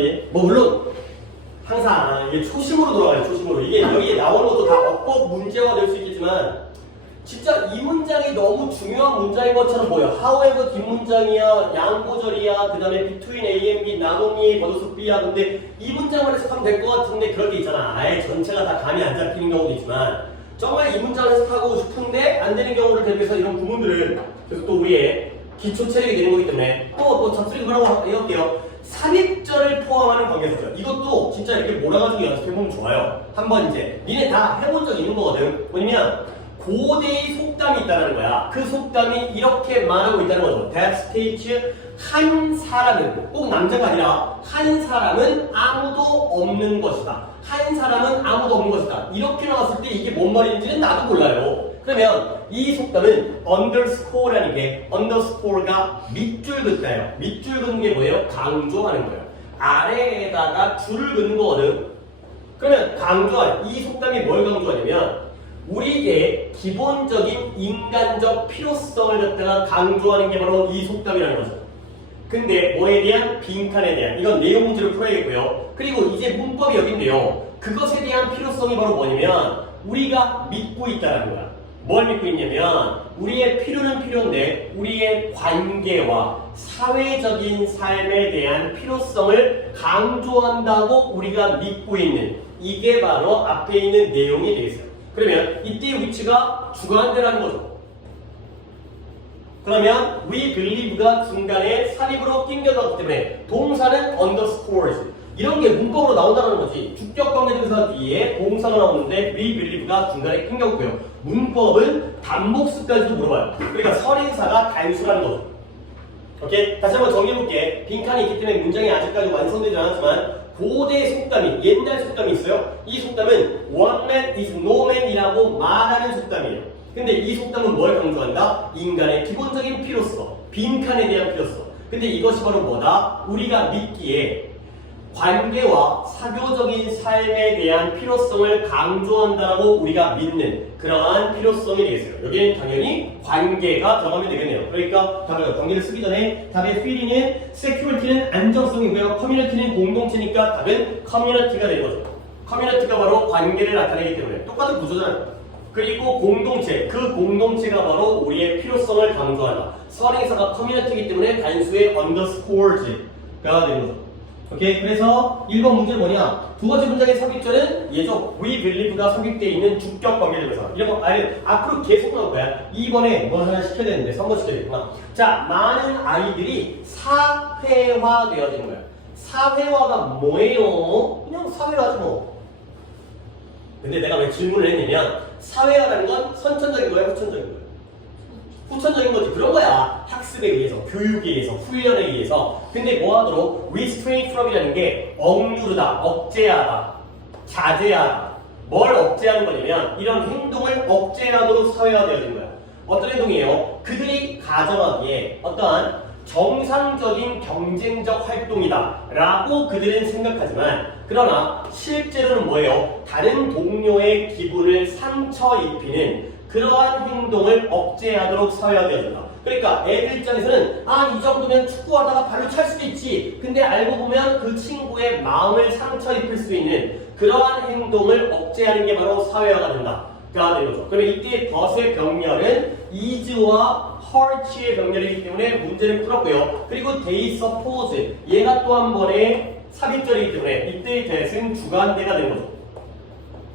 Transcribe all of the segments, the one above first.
거지. 뭐 물론 항상 이게 초심으로 돌아가요. 초심으로. 이게 여기 나오는 것도 다 어법 문제화 될 수 있겠지만 진짜 이 문장이 너무 중요한 문장인 것처럼 보여. however 뒷문장이야, 양보절이야, 그 다음에 between A and B, 나눔이 겉옷 B야. 근데 이 문장만 해석하면 될 것 같은데 그럴 게 있잖아. 아예 전체가 다 감이 안 잡히는 경우도 있지만 정말 이 문장을 해석하고 싶은데 안 되는 경우를 대비해서 이런 구문들을 그래서 또 우리의 기초 체력이 되는 거기 때문에 또 접수를 뭐라고 해볼게요. 삽입절을 포함하는 관계사죠. 이것도 진짜 이렇게 몰아가지고 연습해보면 좋아요. 한번 이제 니네 다 해본 적 있는 거거든. 뭐냐면 고대의 속담이 있다는 거야. 그 속담이 이렇게 말하고 있다는 거죠. That states 한 사람은 꼭 남자가 아니라 한 사람은 아무도 없는 것이다. 한 사람은 아무도 없는 것이다. 이렇게 나왔을 때 이게 뭔 말인지는 나도 몰라요. 그러면 이 속담은 underscore라는 게 underscore가 밑줄 긋다예요. 밑줄 긋는 게 뭐예요? 강조하는 거예요. 아래에다가 줄을 긋는 거거든. 그러면 강조할 이 속담이 뭘 강조하냐면 우리의 기본적인 인간적 필요성을 갖다가 강조하는 게 바로 이 속담이라는 거죠. 근데 뭐에 대한? 빈칸에 대한. 이건 내용 문제를 풀어야겠고요. 그리고 이제 문법이 여기인데요. 그것에 대한 필요성이 바로 뭐냐면 우리가 믿고 있다는 거야. 뭘 믿고 있냐면 우리의 필요는 필요인데 우리의 관계와 사회적인 삶에 대한 필요성을 강조한다고 우리가 믿고 있는 이게 바로 앞에 있는 내용이 되겠어요. 그러면 이때의 위치가 주관대라는 거죠. 그러면 we believe가 중간에 삽입으로 낑겨 들어갔기 때문에 동사는 underscores 이런 게 문법으로 나온다는 거지. 주격 관계대명사 뒤에 동사가 나오는데 we believe가 중간에 낑겼고요. 문법은 단목수까지도 물어봐요. 그러니까 선인사가 단수라는 거죠. 오케이? 다시 한번 정리해볼게. 빈칸이 있기 때문에 문장이 아직까지 완성되지 않았지만 고대 속담이, 옛날 속담이 있어요. 이 속담은 one man is no man이라고 말하는 속담이에요. 근데 이 속담은 뭘 강조한다? 인간의 기본적인 필요성, 빈칸에 대한 필요성. 근데 이것이 바로 뭐다? 우리가 믿기에 관계와 사교적인 삶에 대한 필요성을 강조한다고 우리가 믿는 그러한 필요성이 되겠어요. 여기는 당연히 관계가 들어가면 되겠네요. 그러니까 답을 관계를 쓰기 전에 답의 feeling은 security는 안정성이고요. community는 공동체니까 답은 community가 되는 거죠. community가 바로 관계를 나타내기 때문에 똑같은 구조잖아요. 그리고 공동체, 그 공동체가 바로 우리의 필요성을 강조한다. 선행사가 community이기 때문에 단수의 underscores가 되는 거죠. 오케이. 그래서 1번 문제는 뭐냐? 두 번째 문장의 삽입절은 예죠. we believe가 삽입되어 있는 주격 관계대명사. 이런 거 아니 앞으로 계속 나올 거야. 2번에 뭘 하나 시켜야 되는데 3번 시켜야겠구나. 자, 많은 아이들이 사회화되어진 거야. 사회화가 뭐예요? 그냥 사회화지 뭐. 근데 내가 왜 질문을 했냐면 사회화라는 건 선천적인 거야, 후천적인 거야? 후천적인 거지. 그런 거야. 학습에 의해서, 교육에 의해서, 훈련에 의해서. 근데 뭐 하도록? restrain from이라는 게 억누르다, 억제하다, 자제하다. 뭘 억제하는 거냐면 이런 행동을 억제하도록 사회화되어진 거야. 어떤 행동이에요? 그들이 가정하기에 어떠한 정상적인 경쟁적 활동이다 라고 그들은 생각하지만 그러나 실제로는 뭐예요? 다른 동료의 기분을 상처 입히는 그러한 행동을 억제하도록 사회화되어진다. 그러니까 애들 입장에서는 이 정도면 축구하다가 발로 찰 수도 있지. 근데 알고 보면 그 친구의 마음을 상처 입힐 수 있는 그러한 행동을 억제하는 게 바로 사회화가 된다가 되는 거죠. 그러면 이때 덫의 병렬은 is와 hurt의 병렬이기 때문에 문제를 풀었고요. 그리고 they suppose 얘가 또 한 번의 삽입절이기 때문에 이때의 that은 주관대가 되는 거죠.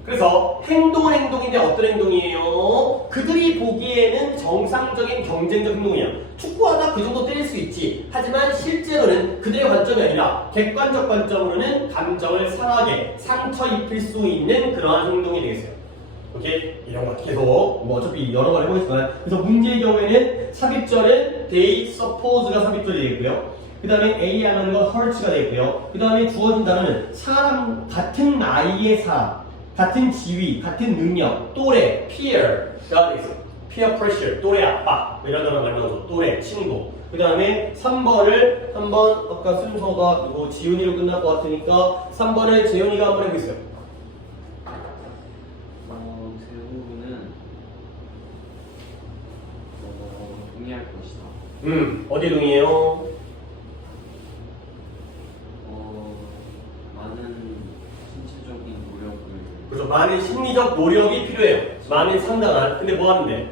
그래서 행동은 행동인데 어떤 행동이에요? 그들이 보기에는 정상적인 경쟁적 행동이야. 축구하다 그 정도 때릴 수 있지. 하지만 실제로는 그들의 관점이 아니라 객관적 관점으로는 감정을 상하게 상처 입힐 수 있는 그러한 행동이 되겠어요. 오케이? 이런 거 계속 뭐 어차피 여러 번 해보겠지만 그래서 문제의 경우에는 삽입절은 they suppose가 삽입절이 되겠고요. 그 다음에 A 하는 건 hurt가 되겠고요. 그 다음에 주어진 단어는 사람, 같은 나이의 사람, 같은 지위, 같은 능력, 또래, peer가 되겠어요. peer pressure, 또래 압박 이런 단어 많이 나오죠. 또래, 친구. 그 다음에 3번을 한번 아까 순서가 이거 지훈이로 끝날 것 같으니까 3번을 재훈이가 한번 해보겠어요. 제 부분은 동의할 것이다. 어디 동의해요? 그렇죠. 많은 심리적 노력이 필요해요. 많은 상당한. 근데 뭐 하는데?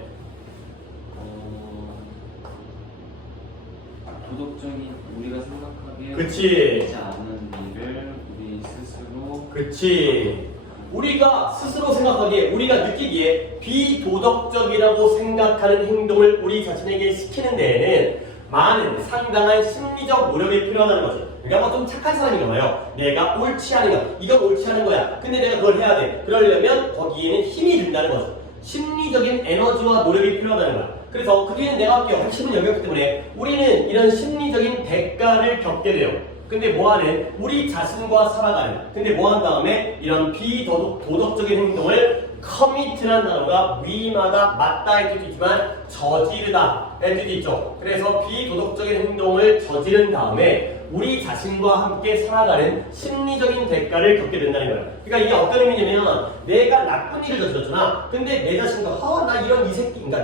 도덕적인 우리가 생각하기에 그치. 되지 않은 일을 우리 스스로 그렇지. 우리가 스스로 생각하기에, 우리가 느끼기에 비도덕적이라고 생각하는 행동을 우리 자신에게 시키는 데에는 많은 상당한 심리적 노력이 필요하다는 거지. 그러니까 뭐 좀 착한 사람인가 봐요. 내가 옳지 않은가. 이건 옳지 않은 거야. 근데 내가 그걸 해야 돼. 그러려면 거기에는 힘이 든다는 거죠. 심리적인 에너지와 노력이 필요하다는 거야. 그래서 그 뒤에는 내가 할게요. 핵심은 여기였기 때문에 우리는 이런 심리적인 대가를 겪게 돼요. 근데 뭐하는? 우리 자신과 살아가는. 근데 뭐한 다음에 이런 비도덕적인 행동을 커미트라는 단어가 위임하다, 맞다 할 때도 있지만 저지르다 할 때도 있죠. 그래서 비도덕적인 행동을 저지른 다음에 우리 자신과 함께 살아가는 심리적인 대가를 겪게 된다는 거예요. 그러니까 이게 어떤 의미냐면 내가 나쁜 일을 저질렀잖아. 근데 내 자신과 나 이런 이 새끼, 그러니까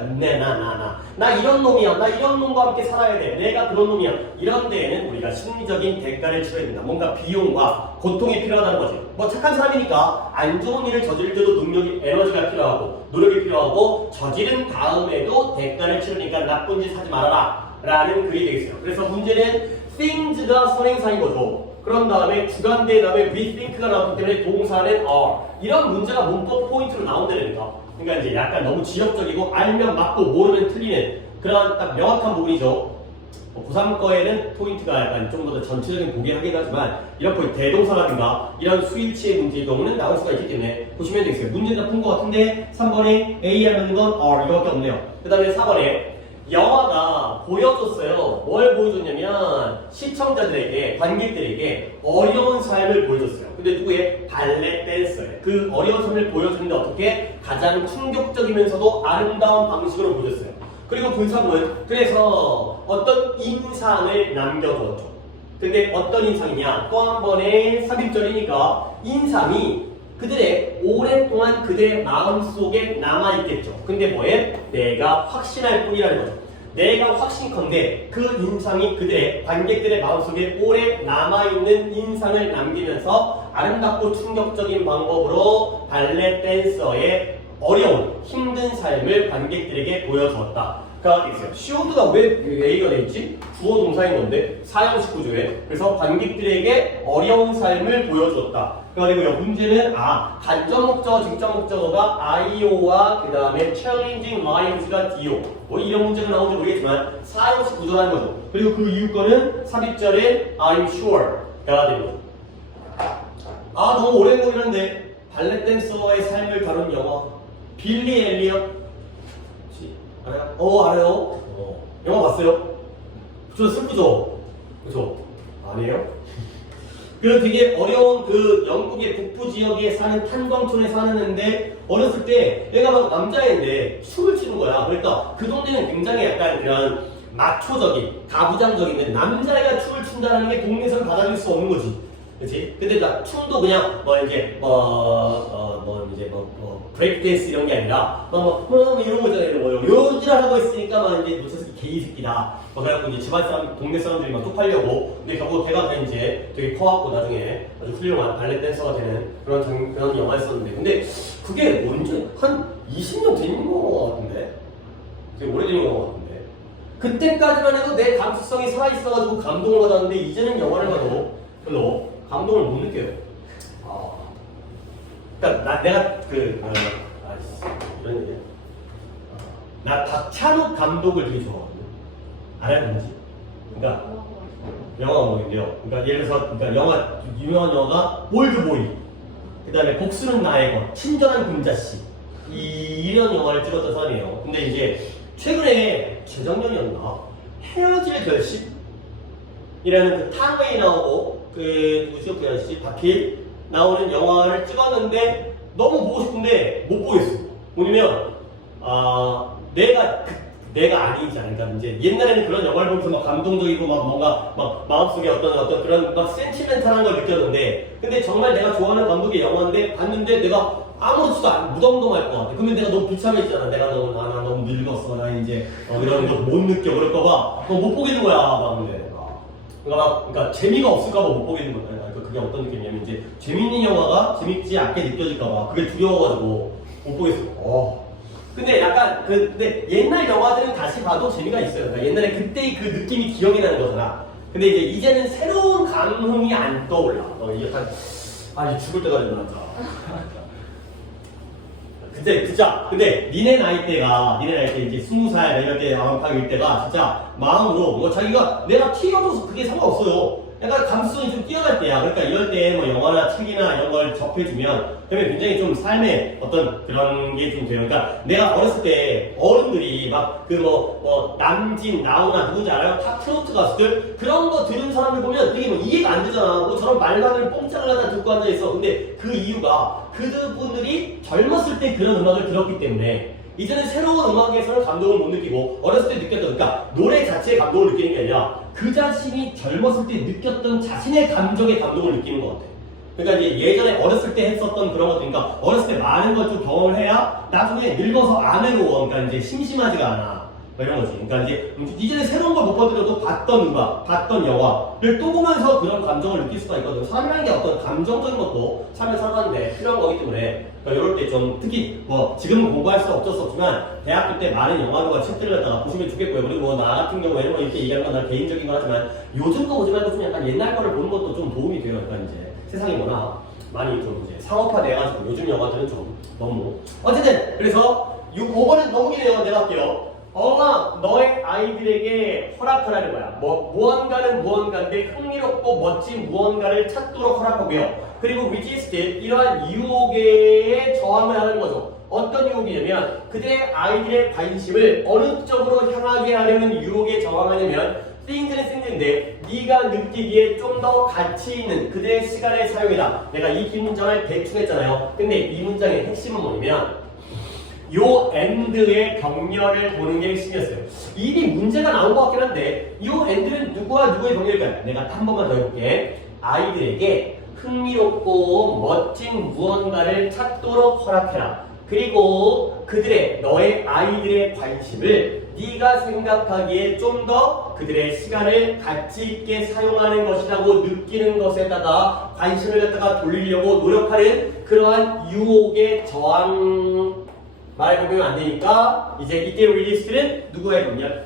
나 이런 놈이야. 나 이런 놈과 함께 살아야 돼. 내가 그런 놈이야. 이런 데에는 우리가 심리적인 대가를 치러야 된다. 뭔가 비용과 고통이 필요하다는 거지. 뭐 착한 사람이니까 안 좋은 일을 저지를 때도 능력이, 에너지가 필요하고 노력이 필요하고 저지른 다음에도 대가를 치르니까 나쁜 짓 하지 말아라 라는 글이 되겠어요. 그래서 문제는 things가 선행사인 거죠. 그런 다음에 주관대 다음에 we think가 나왔기 때문에 동사는 are. 이런 문제가 문법 포인트로 나온다니까. 그러니까 이제 약간 너무 지역적이고 알면 맞고 모르면 틀리는 그런 딱 명확한 부분이죠. 고3 거에는 포인트가 약간 좀 더 전체적인 보긴 하긴 하지만 이렇게 대동사라든가 이런 수일치의 문제의 경우는 나올 수가 있기 때문에 보시면 되겠어요. 문제는 다 푼 것 같은데 3번에 A 하는 건 are 이거밖에 없네요. 그 다음에 4번에 영화가 보여줬어요. 뭘 보여줬냐면 시청자들에게, 관객들에게 어려운 삶을 보여줬어요. 근데 누구의? 발레 댄서예요. 그 어려운 삶을 보여주는데 어떻게? 가장 충격적이면서도 아름다운 방식으로 보여줬어요. 그리고 분석은 그래서 어떤 인상을 남겨두었죠. 근데 어떤 인상이냐? 또 한 번의 삽입절이니까 인상이 그들의 오랫동안 그들의 마음속에 남아있겠죠. 근데 뭐에? 내가 확신할 뿐이라는 거죠. 내가 확신컨대 그 인상이 그들의 관객들의 마음속에 오래 남아있는 인상을 남기면서 아름답고 충격적인 방법으로 발레 댄서의 어려운 힘든 삶을 관객들에게 보여주었다. 가 있어요. showed가 왜 A가 돼있지? 주어 동사인 건데 사형식 구조에. 그래서 관객들에게 어려운 삶을 보여주었다. 그리고 문제는 간접 목적어, 직접 목적어가 IO와 그 다음에 challenging lives가 DO. 뭐 이런 문제가 나오는지 모르겠지만 사형식 구조라는 거죠. 그리고 그 이후 거는 삽입절인 I'm sure가 되는 거죠. 너무 오랜 거긴 한데 발레 댄서의 삶을 다룬 영화 빌리 엘리엇 알아요? 알아요. 영화 봤어요? 좀 슬프죠? 그죠? 아니에요? 그 되게 어려운 그 영국의 북부 지역에 사는 탄광촌에 사는데 어렸을 때 얘가 막 남자애인데 춤을 추는 거야. 그러니까 그 동네는 굉장히 약간 그런 마초적인, 가부장적인 남자애가 춤을 춘다는 게 동네에서는 받아들일 수 없는 거지. 그치? 근데 나 춤도 그냥 브레이크 댄스 이런 게 아니라 이런 거 있잖아요. 요지를 하고 있으니까 막 이제 저 새끼 게이 새끼다. 그래갖고 이제 집안 사람, 동네 사람들이 막 쪽팔려고. 근데 결국 걔가 이제 되게 커갖고 나중에 아주 훌륭한 발레 댄서가 되는 그런 영화였었는데. 근데 그게 언제 한 20년 된 거 같은데? 되게 오래된 거 같은데. 그때까지만 해도 내 감수성이 살아있어가지고 감동을 받았는데 이제는 영화를 봐도 별로 감동을 못 느껴요. 그러니까 내가 이런 얘기야. 나 박찬욱 감독을 되게 좋아하거든요. 알아요, 뭔지? 그러니까 영화 뭐인데요. 그러니까 예를 들어서 유명한 영화가 올드보이. 그다음에 복수는 나의 것, 친절한 금자씨. 이런 영화를 찍었던 사람이에요. 근데 이제 최근에 재작년이었나 헤어질 결심이라는 그 탕웨이 나오고 누구죠 그 아저씨 박힐 나오는 영화를 찍었는데 너무 보고 싶은데 못 보겠어. 뭐냐면 내가 아니잖아. 그러니까 이제 옛날에는 그런 영화를 보면서 막 감동적이고 막 뭔가 막 마음속에 어떤 그런 막 센티멘탈한 걸 느꼈는데, 근데 정말 내가 좋아하는 감독의 영화인데 봤는데 내가 아무렇지도 않아. 무덤덤할 것 같아. 그러면 내가 너무 비참해지잖아. 내가 나 너무 늙었어. 나 이제 이런 거 못 느껴. 그럴까봐 못 보게 된 거야. 막 근데 그러니까 재미가 없을까봐 못 보게 되는 거예요. 그러니까 그게 어떤 느낌이냐면 이제 재밌는 영화가 재밌지 않게 느껴질까봐 그게 두려워가지고 못 보겠어요. 근데 약간 근데 옛날 영화들은 다시 봐도 재미가 있어요. 그러니까 옛날에 그때의 그 느낌이 기억이 나는 거잖아. 근데 이제는 새로운 감흥이 안 떠올라. 이게 약간 이제 죽을 때가 된다. 근데 니네 나이 때 이제 20살 이럴 때 아마팍일 때가 진짜 마음으로 뭐 자기가 내가 튀어줘서 그게 상관없어요. 약간 감수성이 좀 뛰어날 때야. 그러니까 이럴 때 뭐 영화나 책이나 이런 걸 접해주면 그러면 굉장히 좀 삶의 어떤 그런 게 좀 돼요. 그러니까 내가 어렸을 때 어른들이 막 그 남진, 나훈아 누구지 알아요? 다 트로트 가수들 그런 거 들은 사람들 보면 되게 뭐 이해가 안 되잖아. 뭐 저런 말만을 뽕짝을 듣고 앉아있어. 근데 그 이유가 그분들이 젊었을 때 그런 음악을 들었기 때문에 이제는 새로운 음악에서는 감동을 못 느끼고 어렸을 때 느꼈던 그러니까 노래 자체의 감동을 느끼는 게 아니라 그 자신이 젊었을 때 느꼈던 자신의 감정의 감동을 느끼는 것 같아. 그러니까 이제 예전에 어렸을 때 했었던 그런 것들, 그러니까 어렸을 때 많은 걸 좀 경험을 해야 나중에 늙어서 안 외로워. 그러니까 이제 심심하지가 않아. 이런 거지. 그러니까 이제 이제는 새로운 걸 못 보더라도 봤던 음악, 봤던 영화를 또 보면서 그런 감정을 느낄 수가 있거든. 삶이라는 게 어떤 감정적인 것도 삶에 살아가는데 필요한 거기 때문에 그러니까 이럴 때 좀 특히 뭐 지금은 공부할 수 어쩔 수 없지만 대학교 때 많은 영화들과 책들을 갖다가 보시면 좋겠고요. 그리고 뭐 나 같은 경우에는 뭐 이렇게 얘기하는 건 난 개인적인 거 하지만 요즘 거 보지 말고 좀 약간 옛날 거를 보는 것도 좀 도움이 돼요. 그러니까 이제 세상이 워낙 많이 좀 이제 상업화돼가지고 요즘 영화들은 좀 너무 어쨌든 그래서 5번은 너무 기네요. 내가 할게요. 엄마 너의 아이들에게 허락하라는 거야. 무언가는 무언가인데 흥미롭고 멋진 무언가를 찾도록 허락하고요. 그리고 resist 이러한 유혹에 저항을 하는 거죠. 어떤 유혹이냐면 그들의 아이들의 관심을 어느 쪽으로 향하게 하려는 유혹에 저항하냐면 things인데 네가 느끼기에 좀 더 가치 있는 그들의 시간을 사용해라. 내가 이 긴 문장을 대충 했잖아요. 근데 이 문장의 핵심은 뭐냐면 요 and의 병렬을 보는 게 핵심이었어요. 이미 문제가 나온 것 같긴 한데 요 and는 누구와 누구의 병렬일까요? 내가 한 번만 더 해볼게. 아이들에게 흥미롭고 멋진 무언가를 찾도록 허락해라. 그리고 너의 아이들의 관심을 네가 생각하기에 좀 더 그들의 시간을 가치 있게 사용하는 것이라고 느끼는 것에다가 관심을 갖다가 돌리려고 노력하는 그러한 유혹의 저항 말해보면 안 되니까 이제 이때 resist는 누구의 병렬?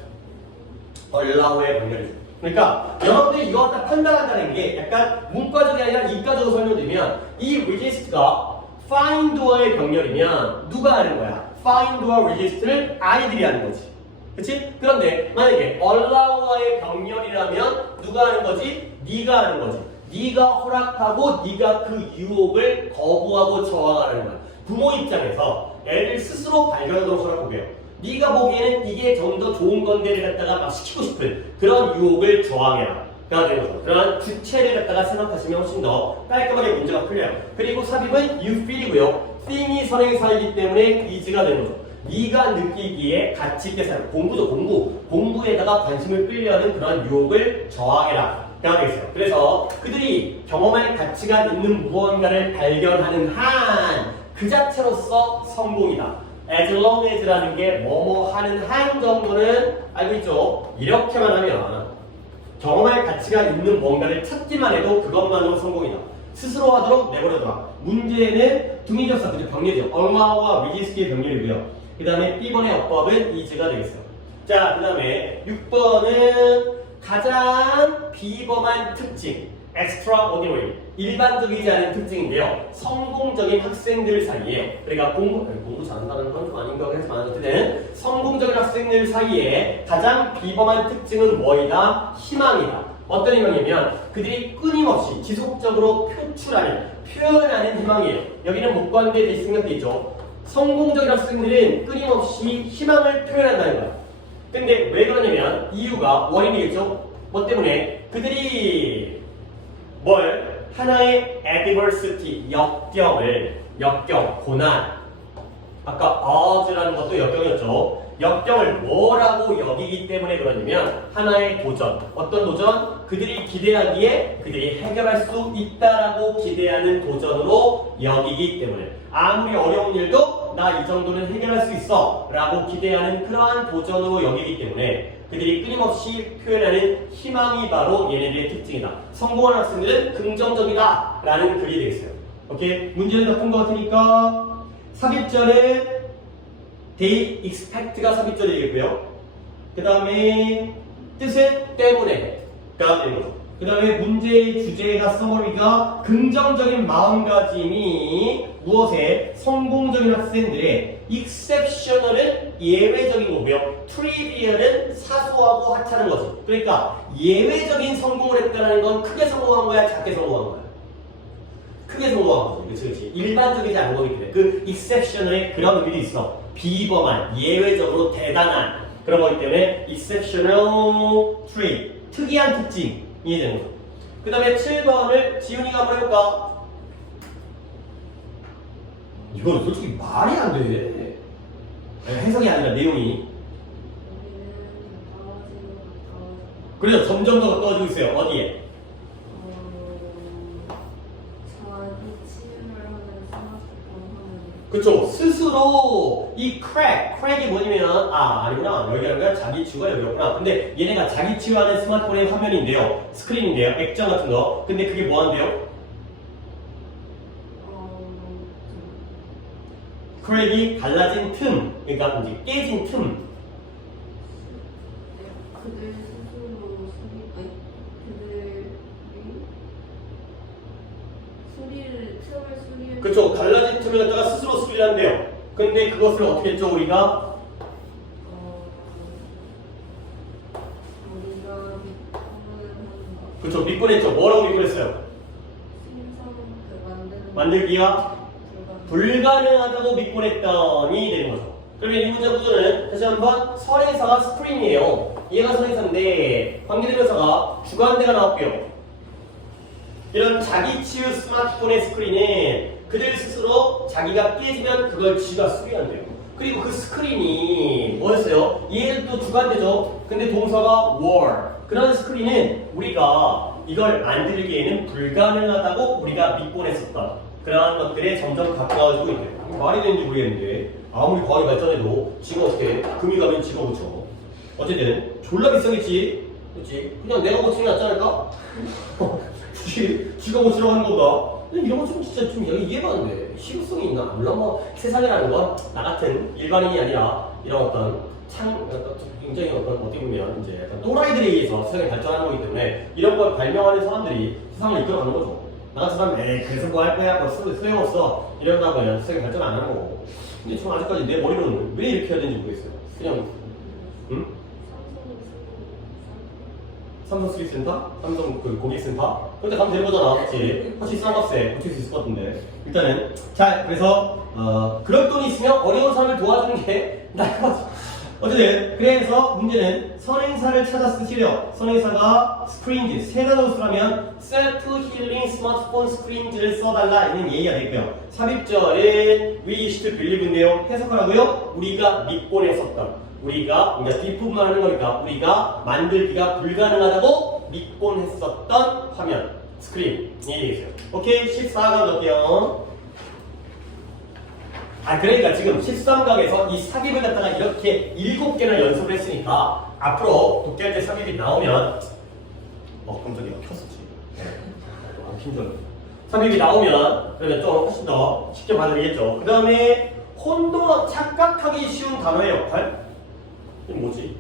allow의 병렬이죠. 그러니까 여러분들이 이거 갖다 판단한다는 게 약간 문과적이 아니라 이과적으로 설명드리면 이 resist가 find와의 병렬이면 누가 하는 거야? find와 resist를 아이들이 하는 거지. 그치? 그런데 만약에 allow와의 병렬이라면 누가 하는 거지? 네가 하는 거지. 네가 허락하고 네가 그 유혹을 거부하고 저항하는 거야. 부모 입장에서 애를 스스로 발견하도록 허락하고요. 네가 보기에는 이게 좀 더 좋은 건데를 갖다가 막 시키고 싶은 그런 유혹을 저항해라. 가 되는 거죠. 그런 주체를 갖다가 생각하시면 훨씬 더 깔끔하게 문제가 풀려요. 그리고 삽입은 you feel이고요. thing이 선행사이기 때문에 is가 되는 거죠. 네가 느끼기에 가치 있게 사용. 공부죠, 공부에다가 관심을 끌려는 그런 유혹을 저항해라. 가 되겠어요. 그래서 그들이 경험할 가치가 있는 무언가를 발견하는 한 그 자체로서 성공이다. as long as라는 게 뭐뭐 하는 한 정도는 알고 있죠? 이렇게만 하면 경험할 가치가 있는 뭔가를 찾기만 해도 그것만으로 성공이다. 스스로 하도록 내버려둬라. 문제는 등위접사, 그죠? 병렬이죠. allow와 resist의 병렬이고요. 그 다음에 B번의 어법은 is가 되겠어요. 자, 그 다음에 6번은 가장 비범한 특징, extraordinary, 일반적이지 않은 특징인데요. 성공적인 학생들 사이에, 그러니까 공부 잘한다는 건 좀 아닌 것 같긴 하지만 어쨌든 성공적인 학생들 사이에 가장 비범한 특징은 뭐이다? 희망이다. 어떤 희망이냐면 그들이 끊임없이 지속적으로 표현하는 희망이에요. 여기는 목관대에 대해 생각돼 있죠. 성공적인 학생들은 끊임없이 희망을 표현한다는 거야. 근데 왜 그러냐면 이유가 원인이겠죠. 뭐 때문에 그들이 하나의 adversity, 역경, 고난. 아까 odds라는 것도 역경이었죠. 역경을 뭐라고 여기기 때문에 그러냐면 하나의 도전. 어떤 도전? 그들이 기대하기에 그들이 해결할 수 있다라고 기대하는 도전으로 여기기 때문에 아무리 어려운 일도 나 이 정도는 해결할 수 있어 라고 기대하는 그러한 도전으로 여기기 때문에 그들이 끊임없이 표현하는 희망이 바로 얘네들의 특징이다. 성공한 학생들은 긍정적이다 라는 글이 되겠어요. 오케이? 문제는 다 푼 것 같으니까 삽입절은 they expect가 삽입절이 되겠고요. 그 다음에 뜻은 때문에가 되는 거죠. 그 다음에 문제의 주제가 summary가 긍정적인 마음가짐이 무엇에 성공적인 학생들의 exceptional은 예외적인 거고요. trivial은 사소하고 하찮은 거죠. 그러니까 예외적인 성공을 했다는 건 크게 성공한 거야, 작게 성공한 거야? 크게 성공한 거지. 그치, 그치. 일반적이지 않은 거기 때문에 그 exceptional에 그런 의미도 있어. 비범한, 예외적으로 대단한 그런 거기 때문에 exceptional trait, 특이한 특징이 되는 거죠. 그 다음에 7번을 지훈이가 한번 해볼까? 이건 솔직히 말이 안 돼. 해석이 아니라 내용이. 그래서 점점 더 가까워지고 있어요. 어디에? 그쵸. 스스로 이 크랙이 뭐냐면 아니구나. 여기 아니라 자기 치유가 여기였구나. 근데 얘네가 자기 치유하는 스마트폰의 화면인데요. 스크린인데요. 액정 같은 거. 근데 그게 뭐 한대요? 크랙이 갈라진 틈. 그러니까 이제 깨진 틈. 그들 스스로 틈을 수리해. 그쵸. 갈라진 틈을 갖다가 스스로 수리를 한대요. 근데 그것을 어떻게 했죠, 우리가? 우리가 밑보는 한다. 그쵸. 밑보냈죠. 뭐라고 밑보냈어요? 만들기가 불가능하다고 밑보냈더니 되는 거죠. 그러면 이 문제 구조는 다시 한번 선행사가 스크린이에요. 얘가 선행사인데 관계대명사가 주관대가 나왔고요. 이런 자기 치유 스마트폰의 스크린은 그들 스스로 자기가 깨지면 그걸 지가 수리한대요. 그리고 그 스크린이 뭐였어요? 얘도 주관대죠. 근데 동사가 were. 그런 스크린은 우리가 이걸 만들기에는 불가능하다고 우리가 밑보냈었다. 그러한 것들에 점점 가까워지고 있대요. 말이 되는지 모르겠는데 아무리 과학이 발전해도 지가 어떻게 금이 가면 지가 고쳐. 어쨌든 졸라 비싸겠지. 그렇지? 그냥 내가 고치는 게 낫지 않을까? 굳이 지가 고치려고 하는 거보다 이런 건 좀 진짜 좀 이해가 안 돼. 실효성이 있나? 물론 뭐 세상이라는 건 나 같은 일반인이 아니라 이런 어떤 굉장히 어떻게 보면 이제 약간 또라이들에 의해서 세상이 발전하는 거기 때문에 이런 걸 발명하는 사람들이 세상을 이끌어가는 거죠. 나 같은 사람 그래서 뭐 할 거야? 뭐 소용없어. 이러다 보면 세상이 발전 안 하는 거고. 근데 저는 아직까지 내 머리로는 왜 이렇게 해야 되는지 모르겠어요. 그냥 응? 삼성 수리센터? 삼성 그 고객센터? 그때 가면 되는 거잖아. 그치? 훨씬 싼 값에 고칠 수 있을 것 같은데. 일단은 자, 그래서 그럴 돈이 있으면 어려운 사람을 도와주는 게 나을 것 같아. 어쨌든 그래서 문제는 선행사를 찾아 쓰시려. 선행사가 스크린즈 세 단어로 쓰라면 셀프 힐링 스마트폰 스크린즈를 써달라 이런 얘기가 되고요. 삽입절은 we used to believe인데요. 해석하라고요. 우리가 믿곤 했었던. 우리가 이제 뒷부분만 하는 거니까 우리가 만들기가 불가능하다고 믿곤 했었던 화면 스크린이 되겠어요. 오케이 14강 갈게요. 그러니까 지금 13강에서 이 삽입을 갖다가 이렇게 7개나 연습을 했으니까 앞으로 독해할 때 삽입이 나오면 깜짝이야 켰었지. 힘들어. 삽입이 나오면 그러면 좀 훨씬 더 쉽게 받아들이겠죠. 그 다음에 혼돈 착각하기 쉬운 단어의 역할? 이게 뭐지?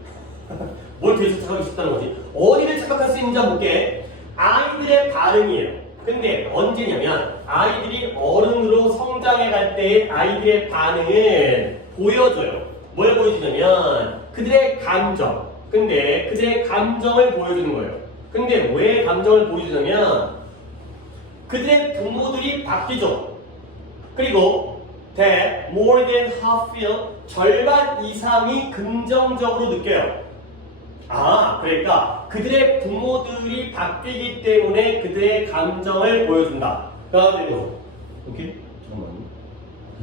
뭘 되게 착각하기 쉽다는 거지? 어디를 착각할 수 있는지 한번 볼게. 아이들의 발음이에요. 근데 언제냐면 아이들이 어른으로 성장해 갈 때 아이들의 반응은 보여줘요. 뭘 보여주냐면 그들의 감정. 근데 그들의 감정을 보여주는 거예요. 근데 왜 감정을 보여주냐면 그들의 부모들이 바뀌죠. 그리고 that more than half feel 절반 이상이 긍정적으로 느껴요. 그러니까 그들의 부모들이 바뀌기 때문에 그들의 감정을 보여준다. 가 되는 거죠. 오케이? 잠깐만.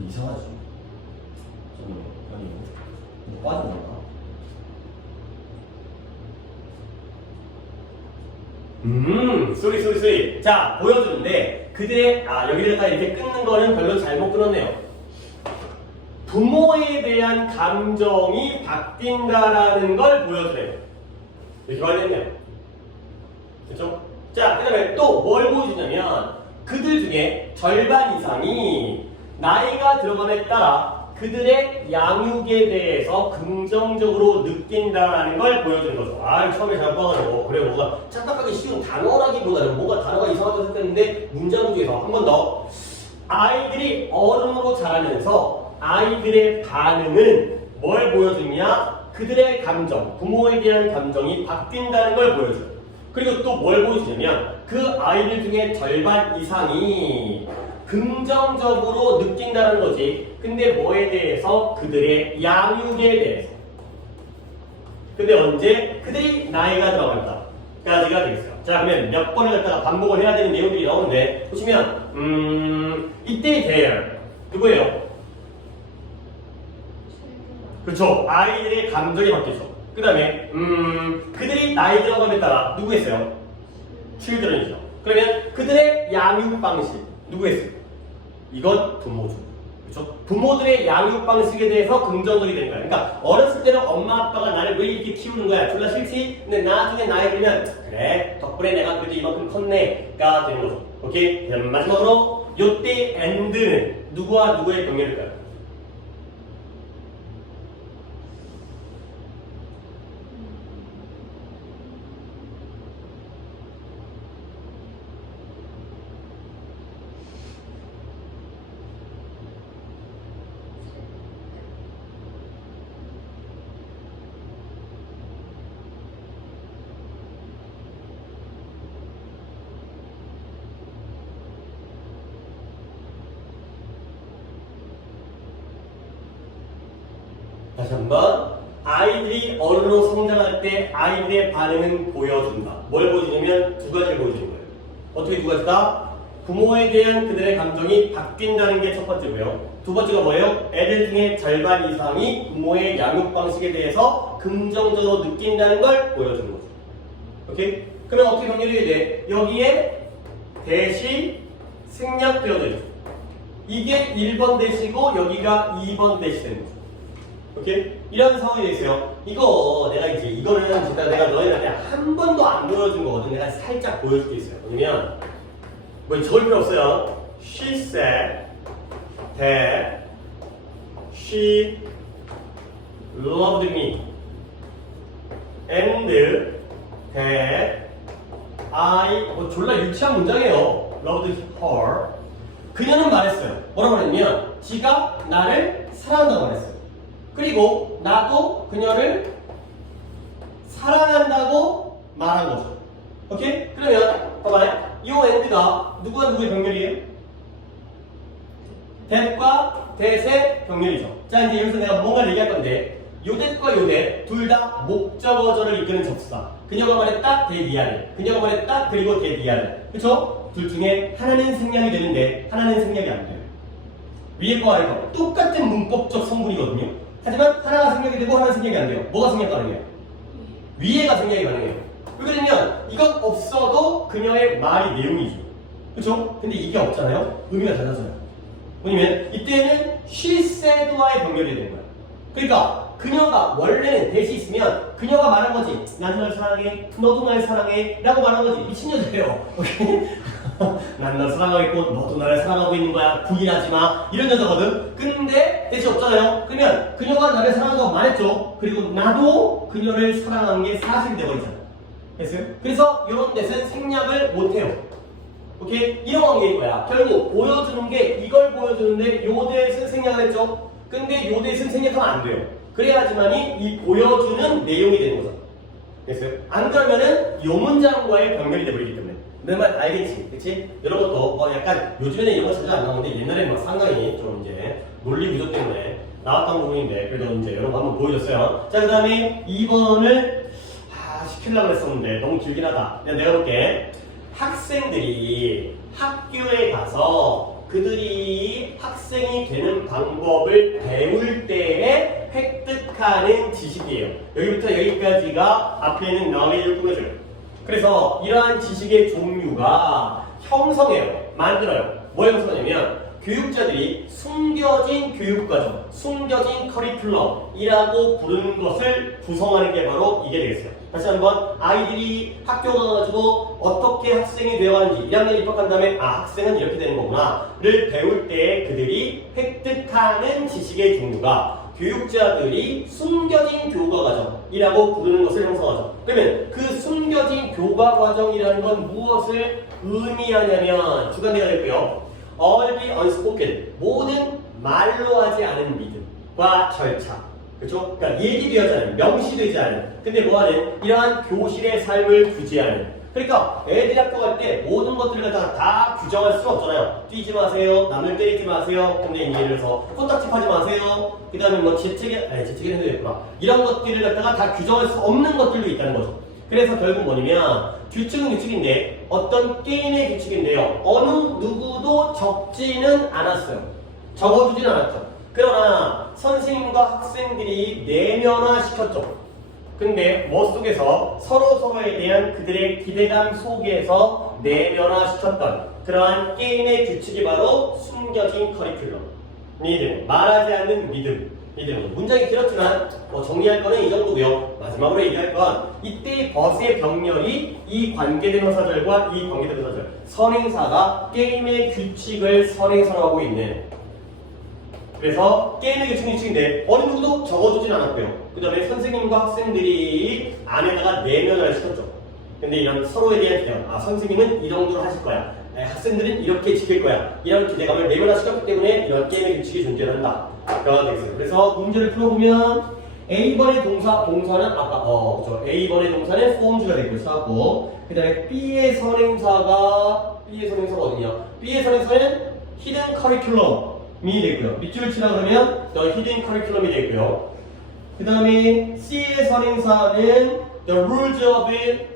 이상하지? 잠깐만. 아니, 이거 빠져나가? 쏘리. 자, 보여주는데 그들의 여기를 다 이렇게 끊는 거는 별로 잘못 끊었네요. 부모에 대한 감정이 바뀐다라는 걸 보여주네요. 이렇게 완료했네요. 그렇죠? 자, 그 다음에 또 뭘 보여주냐면 그들 중에 절반 이상이 나이가 들어감에 따라 그들의 양육에 대해서 긍정적으로 느낀다라는 걸 보여주는 거죠. 아, 처음에 잘 봐가지고 그래 뭐가 착각하기 쉬운 단어라기보다는 뭔가 단어가 이상하다고 생각했는데 문장 중에서 한 번 더 아이들이 어른으로 자라면서 아이들의 반응은 뭘 보여주냐? 그들의 감정, 부모에 대한 감정이 바뀐다는 걸 보여줘요. 그리고 또 뭘 보여주냐면 그 아이들 중에 절반 이상이 긍정적으로 느낀다는 거지. 근데 뭐에 대해서? 그들의 양육에 대해서. 근데 언제? 그들이 나이가 들어간다 까지가 되겠어요. 자, 그러면 몇 번을 갖다가 반복을 해야 되는 내용들이 나오는데 보시면 이때 there 누구예요? 그렇죠. 아이들의 감정이 바뀌죠. 그 다음에 그들이 나이 들어감에 따라 누구 했어요? children이죠. 그러면 그들의 양육 방식 누구 했어요? 이건 부모죠. 그렇죠? 부모들의 양육 방식에 대해서 긍정적이 되는 거야. 그러니까 어렸을 때는 엄마 아빠가 나를 왜 이렇게 키우는 거야? 졸라 싫지? 근데 나중에 나이 들면 그래 덕분에 내가 그래도 이만큼 컸네가 되는 거죠. 오케이? 그럼 마지막으로 요때 and는 누구와 누구의 병렬일까요? 다시 한번 아이들이 어른으로 성장할 때 아이들의 반응은 보여준다. 뭘 보여주냐면 두 가지를 보여주는 거예요. 어떻게 두 가지다? 부모에 대한 그들의 감정이 바뀐다는 게 첫 번째고요. 두 번째가 뭐예요? 애들 중에 절반 이상이 부모의 양육 방식에 대해서 긍정적으로 느낀다는 걸 보여주는 거죠. 오케이? 그럼 어떻게 병렬이 해야 돼? 여기에 대시 생략되어져 있죠. 이게 1번 대시고 여기가 2번 대시 되는 거죠. 오케이? 이런 상황이 있어요. 이거는 진짜 내가 너희한테 한 번도 안 보여준 거거든. 내가 살짝 보여줄 게 있어요. 뭐냐면, 뭐 적을 필요 없어요. She said that she loved me. And that I, 졸라 유치한 문장이에요. loved her. 그녀는 말했어요. 뭐라고 그랬냐면, 지가 나를 사랑한다고 말했어요. 그리고 나도 그녀를 사랑한다고 말한 거죠. 오케이? 그러면 봐봐요. 이 and가 누구와 누구의 병렬이에요? that과 that의 병렬이죠. 자, 이제 여기서 내가 뭔가를 얘기할 건데 요 that과 요 that 둘 다 목적어절을 이끄는 접수다. 그녀가 말했다, that 이하를. 그녀가 말했다, 그리고 that 이하를. 그쵸? 둘 중에 하나는 생략이 되는데 하나는 생략이 안 돼요. 위에 거 아래 거 똑같은 문법적 성분이거든요. 하지만 하나가 생략이 되고 하나는 생략이 안 돼요. 뭐가 생략 가능해요? 위에가 생략이 가능해요. 왜냐면 이건 없어도 그녀의 말이 내용이죠. 그쵸? 근데 이게 없잖아요? 의미가 달라져요. 뭐냐면 이때는 she said와의 병렬이 되는 거예요. 그러니까 그녀가 원래는 대시 있으면 그녀가 말한 거지. 난 널 사랑해, 너도 날 사랑해 라고 말한 거지. 미친 여자예요. 난 널 사랑하겠고 너도 나를 사랑하고 있는 거야. 부인하지 마. 이런 여자거든. 근데 대시 없잖아요. 그러면 그녀가 나를 사랑한다고 말했죠. 그리고 나도 그녀를 사랑한 게 사실이 돼버리잖아. 됐어요? 그래서 이런 데서는 생략을 못해요. 오케이? 이런 관계인 거야. 결국 보여주는 게 이걸 보여주는데 요 대에서는 생략을 했죠. 근데 요 대에서는 생략하면 안 돼요. 그래야지만이 이 보여주는 내용이 되는 거죠. 됐어요? 안 그러면은 요 문장과의 병렬이 돼버리기 때문에. 내 말 알겠지? 그치? 이런 것도 약간 요즘에는 이런 거 자주 안 나오는데 옛날에는 막 상당히 좀 이제 논리 부족 때문에 나왔던 부분인데 그래도 이제 이런 거 한번 보여줬어요. 자, 그 다음에 2번을 시키려고 했었는데 너무 길긴 하다. 그냥 내가 볼게. 학생들이 학교에 가서 그들이 학생이 되는 방법을 배울 때에 획득하는 지식이에요. 여기부터 여기까지가 앞에 있는 knowledge를 꾸며줘요. 그래서 이러한 지식의 종류가 형성해요. 만들어요. 뭐 형성하냐면 교육자들이 숨겨진 교육과정, 숨겨진 커리큘럼이라고 부르는 것을 구성하는 게 바로 이게 되겠어요. 다시 한번 아이들이 학교 가가지고 어떻게 학생이 되어가는지 1학년 입학한 다음에 학생은 이렇게 되는 거구나를 배울 때 그들이 획득하는 지식의 종류가 교육자들이 숨겨진 교과 과정이라고 부르는 것을 형성하죠. 그러면 그 숨겨진 교과 과정이라는 건 무엇을 의미하냐면 주관대가 됐고요. All the unspoken, 모든 말로 하지 않은 믿음과 절차. 그렇죠? 그러니까 얘기되지 않은, 명시되지 않은, 근데 뭐하는 이러한 교실의 삶을 규제하는. 그러니까 애들이 학교 갈 때 모든 것들을 갖다가 다 규정할 수 없잖아요. 뛰지 마세요, 남을 때리지 마세요. 근데 예를 들어서 코딱지 파지 마세요. 그 다음에 뭐 재채기는 해도 되구나. 이런 것들을 갖다가 다 규정할 수 없는 것들도 있다는 거죠. 그래서 결국 뭐냐면 규칙은 규칙인데 어떤 게임의 규칙인데요. 어느 누구도 적지는 않았어요. 적어두진 않았죠. 그러나 선생님과 학생들이 내면화 시켰죠. 근데 머릿속에서 서로서로에 대한 그들의 기대감 속에서 내면화 시켰던 그러한 게임의 규칙이 바로 숨겨진 커리큘럼이 되는 말하지 않는 믿음. 문장이 길었지만 정리할 거는 이 정도고요. 마지막으로 얘기할 건 이때 버스의 병렬이 이 관계대명사절과 이 관계대명사절 선행사가 게임의 규칙을 선행사로 하고 있는, 그래서 게임의 규칙인데 어느 누구도 적어두진 않았고요. 그 다음에 선생님과 학생들이 안에다가 내면을 시켰죠. 근데 이런 서로에 대한 기대감, 선생님은 이 정도로 하실 거야, 학생들은 이렇게 지킬 거야, 이런 기대감을 내면화 시켰기 때문에 이런 게임의 규칙이 존재한다. 가 되겠어요. 그래서 문제를 풀어보면 A번의 동사는 아까 그렇죠. A번의 동사는 포음주가 되고 있었고, 그 다음에 B의 선행사가 어디냐? B의 선행사는 히든 커리큘럼이 되고요. 밑줄을 치라 그러면 히든 커리큘럼이 되고요. 그 다음에 C의 선행사는 the rules of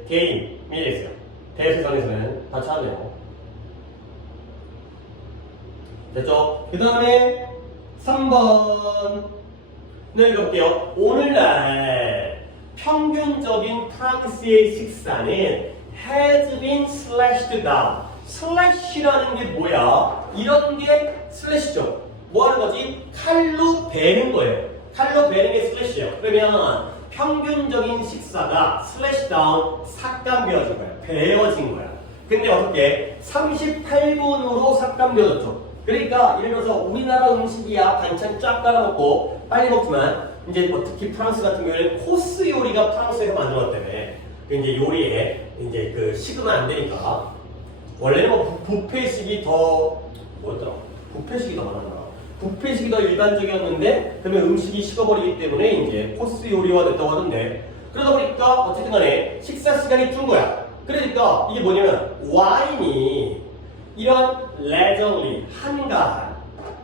game이 되겠어요. 대세 선행사는 다 찾았네요. 됐죠? 그 다음에 3번 읽어볼게요. 오늘날 평균적인 프랑스의 식사는 has been slashed down. 슬래시라는 게 뭐야? 이런 게 슬래시죠. 뭐 하는 거지? 칼로 베는 거예요. 칼로 베는 게 슬래시예요. 그러면 평균적인 식사가 슬래시 다운, 삭감되어진 거야. 베어진 거야. 근데 어떻게? 38분으로 삭감되어졌죠. 그러니까 예를 들어서 우리나라 음식이야 반찬 쫙 깔아먹고 빨리 먹지만 이제 특히 프랑스 같은 경우에는 코스 요리가 프랑스에서 만들어졌다며. 이제 요리에 이제 그 식으면 안 되니까 원래는 뭐 뷔페식이 더 뷔페식이 더 많았나? 뷔페식이 더 일반적이었는데 그러면 음식이 식어버리기 때문에 이제 코스 요리화 됐다고 하던데, 그러다 보니까 어쨌든 간에 식사 시간이 준 거야. 그러니까 이게 뭐냐면 와인이 이런 leisurely, 한가한,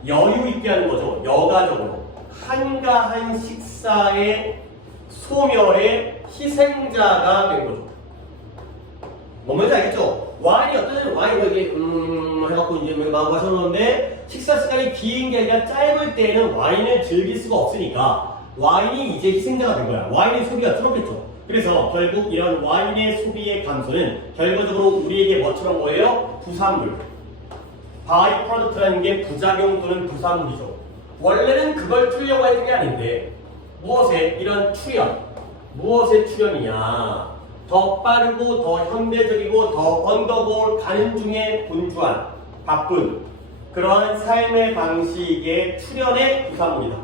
여유 있게 하는 거죠. 여가적으로 한가한 식사의 소멸의 희생자가 된 거죠. 뭔 말인지 알겠죠? 와인이 어떤 때는 와인이 이렇게 해갖고 이제 막 마셔놓는데 식사 시간이 긴 게 아니라 짧을 때에는 와인을 즐길 수가 없으니까 와인이 이제 희생자가 된 거야. 와인의 소비가 줄었겠죠. 그래서 결국 이런 와인의 소비의 감소는 결과적으로 우리에게 뭐처럼 뭐예요? 부산물. 바이 프로덕트라는 게 부작용 또는 부산물이죠. 원래는 그걸 풀려고 했던 게 아닌데 무엇에? 이런 출현. 무엇의 출현이냐? 더 빠르고 더 현대적이고 더 언더볼 가는 중에 분주한, 바쁜 그러한 삶의 방식의 출현의 부산물이다.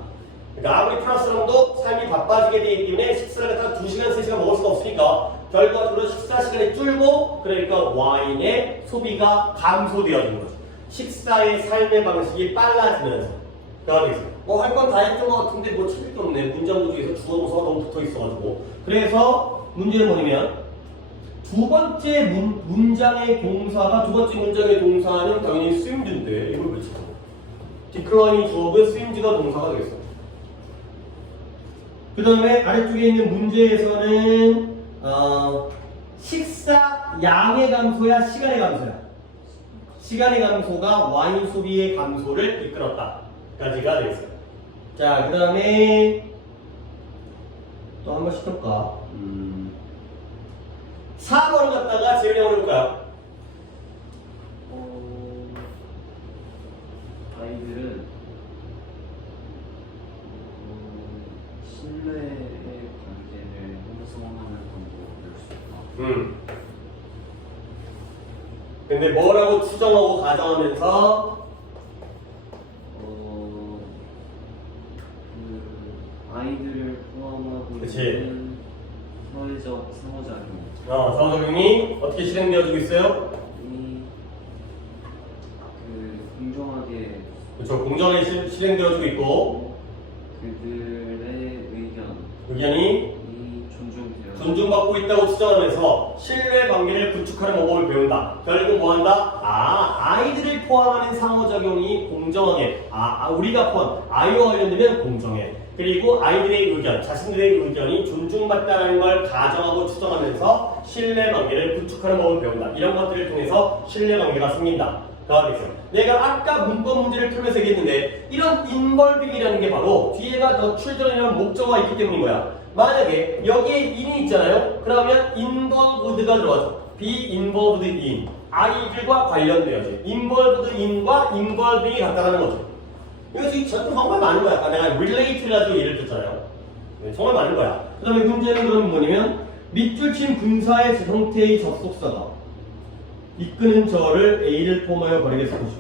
그러니까 아무리 프랑스 사람도 삶이 바빠지게 되기 때문에 식사를 갖다가 2시간, 3시간 먹을 수가 없으니까 결과적으로 식사 시간이 줄고 그러니까 와인의 소비가 감소되어지는 거죠. 식사의 삶의 방식이 빨라지면서 뭐 할 건 다 했던 것 같은데 뭐 찾을 게 없네. 문장 구조에서 주어 동사가 너무 붙어 있어가지고. 그래서 문제는 뭐냐면 두 번째 문장의 동사가, 두 번째 문장의 동사는 당연히 swimed인데 이걸 왜 찾아? decline이 주어고 swimed가 동사가 되겠어. 그 다음에 아래쪽에 있는 문제에서는 식사 양의 감소야 시간의 감소야? 시간의 감소가 와인 소비의 감소를 이끌었다 까지가 되겠어요. 자, 그 다음에 또 한 번씩 해볼까? 4번을 갖다가 재현형으로 해볼까요? 근데 뭐라고 추정하고 가정하면서 그 아이들을 포함하고 그치. 있는 사회적 상호작용. 상호작용이 어떻게 실행되어지고 있어요? 그 공정하게 그렇죠. 공정에 실행되어지고 있고 그들의 의견이 존중되어 존중받고 있다고 추정하면서 신뢰관계를 구축하는 방법을 배운다. 결국 뭐한다? 아이들을 포함하는 상호작용이 공정하게 우리가 포함 아이와 관련되면 공정해. 그리고 아이들의 의견, 자신들의 의견이 존중받다는 걸 가정하고 추정하면서 신뢰관계를 구축하는 법을 배운다. 이런 것들을 통해서 신뢰관계가 생긴다. 가겠어요. 내가 아까 문법 문제를 풀면서 얘기했는데 이런 involving이라는 게 바로 뒤에가 더 children이라는 목적어가 있기 때문인 거야. 만약에 여기에 in이 있잖아요. 그러면 involved가 들어가죠. be involved in. 아이들과 관련되어지. involved in과 involving이 같다는 거죠. 이거 지금 정말 많은 거야. 아까 내가 relate라도 예를 들었잖아요. 정말 많은 거야. 그 다음에 문제는 그럼 뭐냐면 밑줄 친 분사의 형태의 접속사다. 이끄는 저를 A를 포함하여 버리겠어 보죠.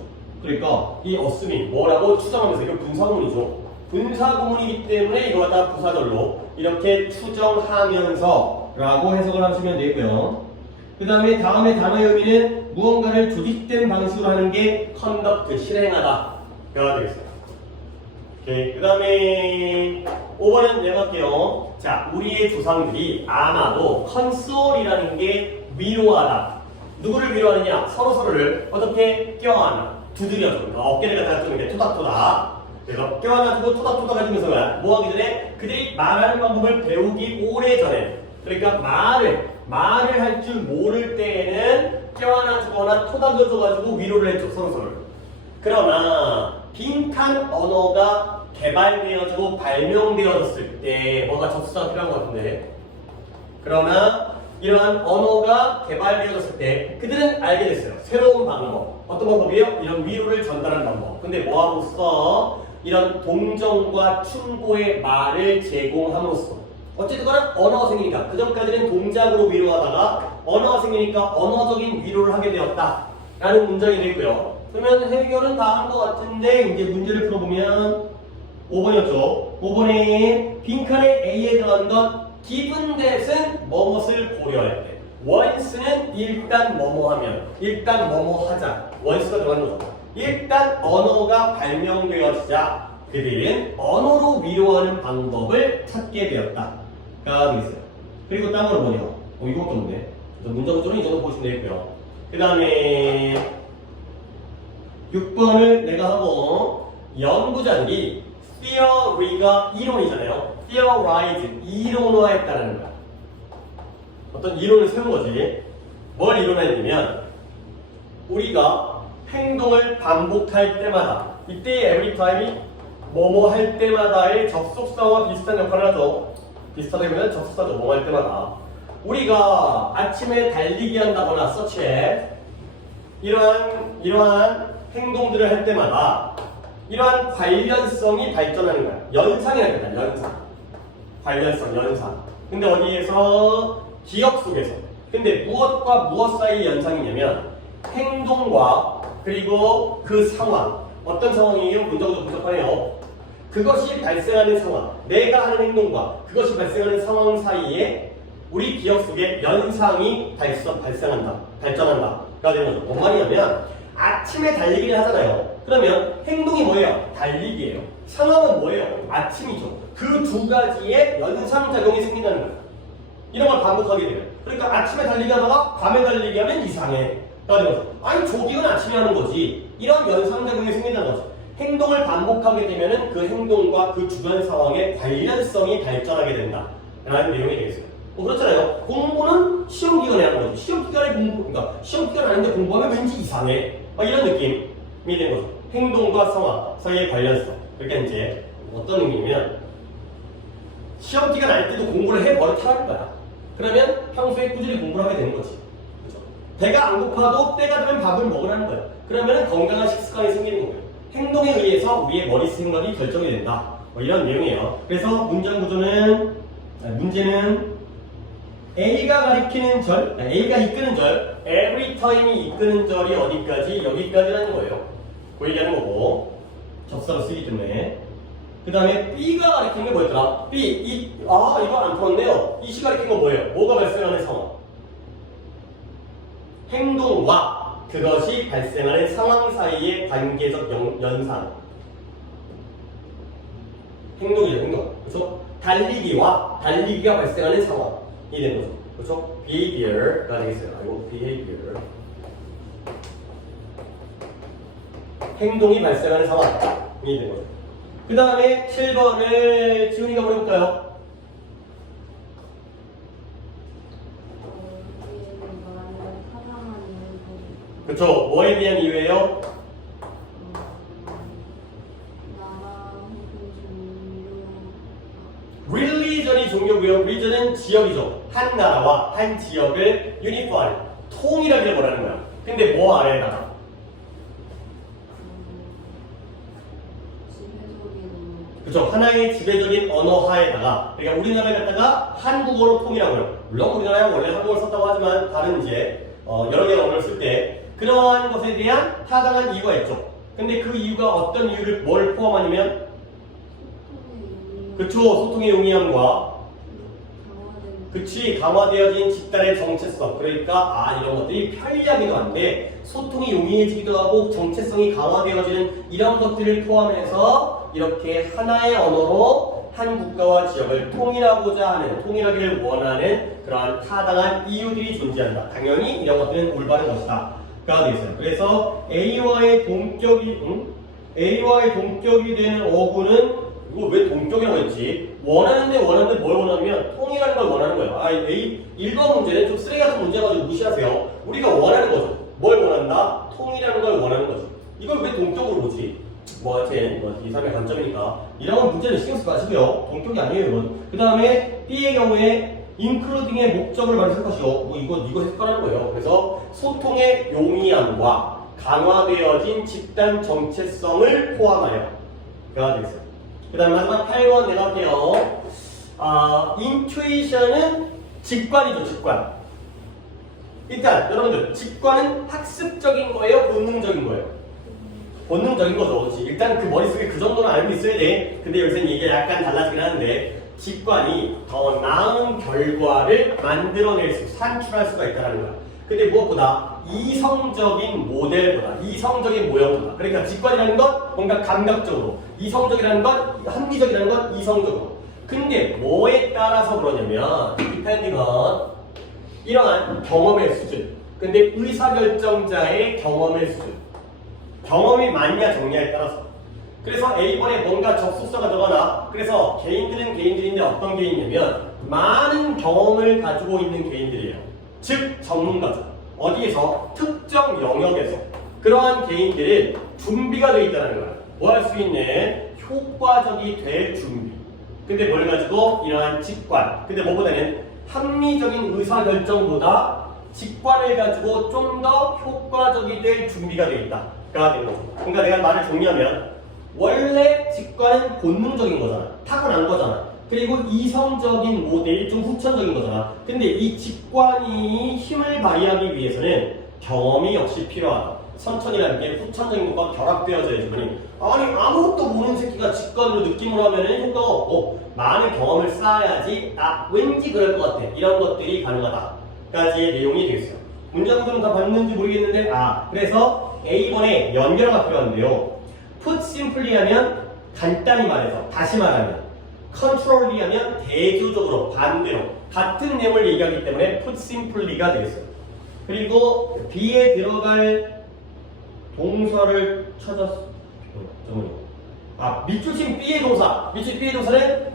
그러니까 이 assuming 뭐라고 추정하면서 이거 분사구문이죠. 분사구문이기 때문에 이거 갖다 부사절로 이렇게 추정하면서 라고 해석을 하시면 되고요. 그 다음에 다음에 단어의 의미는 무언가를 조직된 방식으로 하는 게 conduct, 실행하다 가 되겠어요. 오케이. 그 다음에 5번은 내가 할게요. 자, 우리의 조상들이 아마도 console이라는 게 위로하다. 누구를 위로하느냐? 서로서로를 어떻게 껴안아, 두드려줘. 어깨를 갖다가 좀 이렇게 토닥토닥. 그래서 껴안아주고 토닥토닥 해주면서 뭐 하기 전에 그들이 말하는 방법을 배우기 오래전에, 그러니까 말을 할 줄 모를 때에는 껴안아주거나 토닥여줘가지고 위로를 해줘, 서로서로를. 그러나 빈칸 언어가 개발되어지고 발명되어졌을 때 뭔가 접수가 필요한 것 같은데, 그러나 이러한 언어가 개발되어졌을 때 그들은 알게 됐어요. 새로운 방법. 어떤 방법이에요? 이런 위로를 전달하는 방법. 근데 뭐함으로써? 이런 동정과 충고의 말을 제공함으로써. 어쨌든 간에 언어가 생기니까 그 전까지는 동작으로 위로하다가 언어가 생기니까 언어적인 위로를 하게 되었다 라는 문장이 되고요. 그러면 해결은 다 한 것 같은데 이제 문제를 풀어보면 5번이었죠. 5번에 빈칸에 A에 들어간 건 given that은 뭐뭇을 고려할 때, once는 일단 뭐뭐하면, 일단 뭐뭐하자, once가 들어가는 거죠. 일단 언어가 발명되어지자 그들은 언어로 위로하는 방법을 찾게 되었다가 되겠어요. 그리고 다음으로 뭐냐? 이것도 없네. 문장 구조는 이 정도 보시면 되고요. 그 다음에 6번을 내가 하고, 연구자들이 theory가 이론이잖아요. theorize, 이론화했다는 거야. 어떤 이론을 세운 거지. 뭘 이론화했냐면 우리가 행동을 반복할 때마다, 이때의 every time이 뭐뭐 할 때마다의 접속사와 비슷한 역할을 하죠. 비슷하다면 접속사죠. 뭐뭐 할 때마다. 우리가 아침에 달리기 한다거나 서치에 이러한 행동들을 할 때마다 이러한 관련성이 발전하는 거야. 연상이라는 거야. 연상. 관련성, 연상. 근데 어디에서? 기억 속에서. 근데 무엇과 무엇 사이의 연상이냐면 행동과 그리고 그 상황. 어떤 상황이에요? 문장도 분석하네요. 그것이 발생하는 상황, 내가 하는 행동과 그것이 발생하는 상황 사이에 우리 기억 속에 연상이 발전한다. 가 되는 거죠. 뭔 말이냐면 아침에 달리기를 하잖아요. 그러면 행동이 뭐예요? 달리기예요. 상황은 뭐예요? 아침이죠. 그 두 가지의 연상작용이 생긴다는 거예요. 이런 걸 반복하게 돼요. 그러니까 아침에 달리기 하다가 밤에 달리기 하면 이상해. 가 되는 거죠. 아니 조깅은 아침에 하는 거지. 이런 연상작용이 생긴다는 거죠. 행동을 반복하게 되면은 그 행동과 그 주변 상황의 관련성이 발전하게 된다. 라는 내용이 되겠어요. 그렇잖아요. 공부는 시험 기간에 하는 거죠. 시험 기간에 그러니까 시험 기간 아닌데 공부하면 왠지 이상해. 이런 느낌이 되는 거죠. 행동과 상황 사이의 관련성. 그러니까 이제 어떤 의미냐면 시험 기간 아닐 때도 공부를 해버릇하는 거야. 그러면 평소에 꾸준히 공부를 하게 되는 거지. 그렇죠? 배가 안 고파도 때가 되면 밥을 먹으라는 거야. 그러면 건강한 식습관이 생기는 거고요. 행동에 의해서 우리의 머리 생각이 결정이 된다. 이런 내용이에요. 그래서 문장 구조는, 문제는 A가 가리키는 절, A가 이끄는 절, every time이 이끄는 절이 어디까지? 여기까지라는 거예요. 그 얘기하는 거고 접사로 쓰기 때문에. 그 다음에 B가 가리키는 게 뭐였더라? B, 이거 안 풀었네요. 이 시 가리키는 건 뭐예요? 뭐가 발생하는 상황? 행동과 그것이 발생하는 상황 사이의 관계적 연상. 행동이죠, 행동. 그렇죠? 달리기가 발생하는 상황이 되는 거죠. 그렇죠? behavior가 되겠어요. 아이고, behavior. 행동이 발생하는 상황이 되는 거죠. 그 다음에 7번을 지훈이가 한번 해볼까요? 여기에는 말을 사랑하는 그렇죠. 뭐에 대한 이유예요? 나라 혹은 종교 religion이 종교고요. religion은 지역이죠. 한 나라와 한 지역을 unify, 통일하기를 원하는 거야. 근데 뭐 아래에다가? 지배적인 그렇죠. 하나의 지배적인 언어 하에다가, 그러니까 우리나라를 갖다가 한국어로 통일하고요. 물론 우리나라는 원래 한국어를 썼다고 하지만 다른 이제 여러 개의 언어를 쓸 때 그러한 것에 대한 타당한 이유가 있죠. 근데 그 이유가 어떤 이유를 뭘 포함하냐면, 그쵸, 소통의 용이함과 강화되어진 집단의 정체성. 그러니까 이런 것들이 편리하기도 한데 소통이 용이해지기도 하고 정체성이 강화되어지는 이런 것들을 포함해서 이렇게 하나의 언어로 한 국가와 지역을 통일하기를 원하는 그러한 타당한 이유들이 존재한다. 당연히 이런 것들은 올바른 것이다 가 되어 있어요. 그래서 A와의 동격이 되는 어구는, 이거 왜 동격이라고 했지? 원하는데 뭘 원하냐면 통일하는 걸 원하는 거예요. 1번 문제는 좀 쓰레기 같은 문제가지고 무시하세요. 우리가 원하는 거죠. 뭘 원한다? 통일하는 걸 원하는 거죠. 이걸 왜 동격으로 보지? 하여튼 2, 3의 관점이니까 이런 문제는 신경 쓰지 마시고요. 동격이 아니에요, 이건. 그 다음에 B의 경우에 including의 목적을 말할 것이요. 이거 해석하는 거예요. 그래서 소통의 용이함과 강화되어진 집단 정체성을 포함하여 가 되겠어요. 그 다음 마지막 8번 내가 할게요. intuition은 직관이죠, 직관. 일단 여러분들 직관은 학습적인 거예요, 본능적인 거예요? 본능적인 거죠. 그렇지? 일단 그 머릿속에 그 정도는 알고 있어야 돼. 근데 요새는 이게 약간 달라지긴 하는데 직관이 더 나은 결과를 만들어낼 산출할 수가 있다는 거야. 근데 무엇보다 이성적인 모델보다, 이성적인 모형보다, 그러니까 직관이라는 건 뭔가 감각적으로, 이성적이라는 건 합리적이라는 건 이성적으로. 근데 뭐에 따라서 그러냐면 depending on 이러한 경험의 수준. 근데 의사결정자의 경험의 수준. 경험이 많냐 적냐에 따라서. 그래서 A번에 뭔가 접속사가 들어가나, 그래서 개인들은 개인들인데 어떤 개인이냐면 많은 경험을 가지고 있는 개인들이에요. 즉 전문가죠. 어디에서? 특정 영역에서. 그러한 개인들은 준비가 되어 있다는 거야. 뭐 할 수 있는 효과적이 될 준비. 근데 뭘 가지고? 이러한 직관. 근데 뭐보다는 합리적인 의사결정보다 직관을 가지고 좀 더 효과적이 될 준비가 되어 있다 가 되는 거죠. 그러니까 내가 말을 정리하면 원래 직관은 본능적인 거잖아. 타고난 거잖아. 그리고 이성적인 모델이 좀 후천적인 거잖아. 근데 이 직관이 힘을 발휘하기 위해서는 경험이 역시 필요하다. 선천이라는 게 후천적인 것과 결합되어져야지. 아니 아무것도 모르는 새끼가 직관으로 느낌으로 하면은 효과가 없고 많은 경험을 쌓아야지 왠지 그럴 것 같아. 이런 것들이 가능하다까지의 내용이 되겠어요. 문장들은 다 봤는지 모르겠는데 그래서 A번에 연결어가 필요한데요. put simply 하면 간단히 말해서, 다시 말하면 controlly 하면 대조적으로 반대로 같은 내용을 얘기하기 때문에 put simply가 되겠어요. 그리고 B에 들어갈 동사를 찾았어. 밑줄친 B의 동사. 밑줄 B의 동사는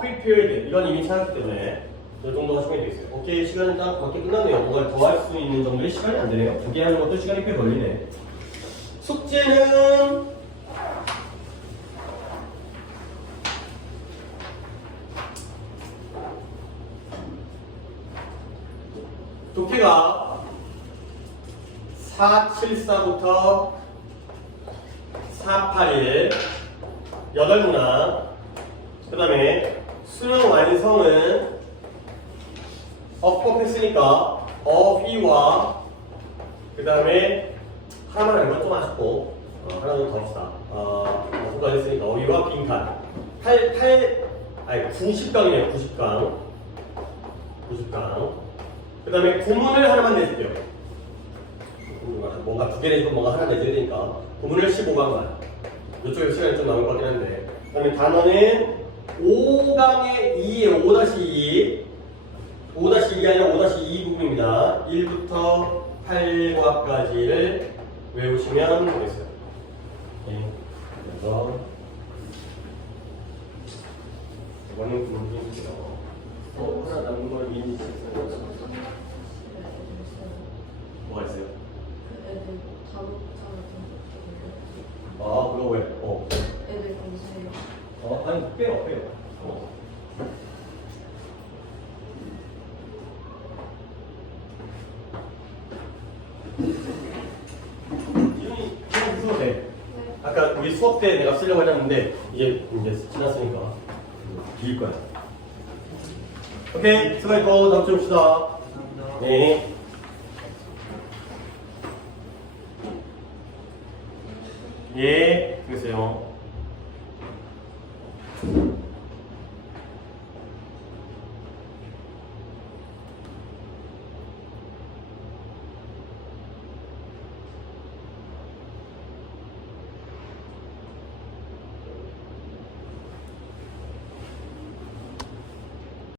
prepared. 이건 이미 찾았기 때문에 이 정도 하시면 되겠어요. 오케이, 시간이 딱 밖에 끝났네요. 뭔가 더 할 수 있는 정도의 시간이 안 되네요. 두 개 하는 것도 시간이 꽤 걸리네. 숙제는 독해가 474부터 481 8문항, 그 다음에 수능 완성은 했으니까 어휘와 그 다음에 하나만 알면 좀 아쉽고 하나 더 합시다. 누가 됐으니까 어휘와 빈칸 90강이네요. 90강 그 다음에 구문을 하나만 내줄게요. 뭔가 두 개 내주고 뭔가 하나 내줘야 되니까 구문을 15강만 이쪽에 시간이 좀 남을 것 같긴 한데 그 다음에 단어는 5강의 2에 5-2 5-2가 아니라 5-2 부분입니다. 1부터 8과까지를 외우시면 되겠어요. 그래서 이거는 구문이고요. 또 하나 남은 걸 미리 뭐가 있어요? 그 애들 다루잖아. 그거 왜? 애들 검색해요. 아니 빼요. 이름이 써도 돼. 네. 아까 우리 수업 때 내가 쓰려고 했는데 이제 지났으니까 비일 거야. 오케이, 수고했고 다음 주에 봅시다. 감사합니다. 네. 예, 됐어요.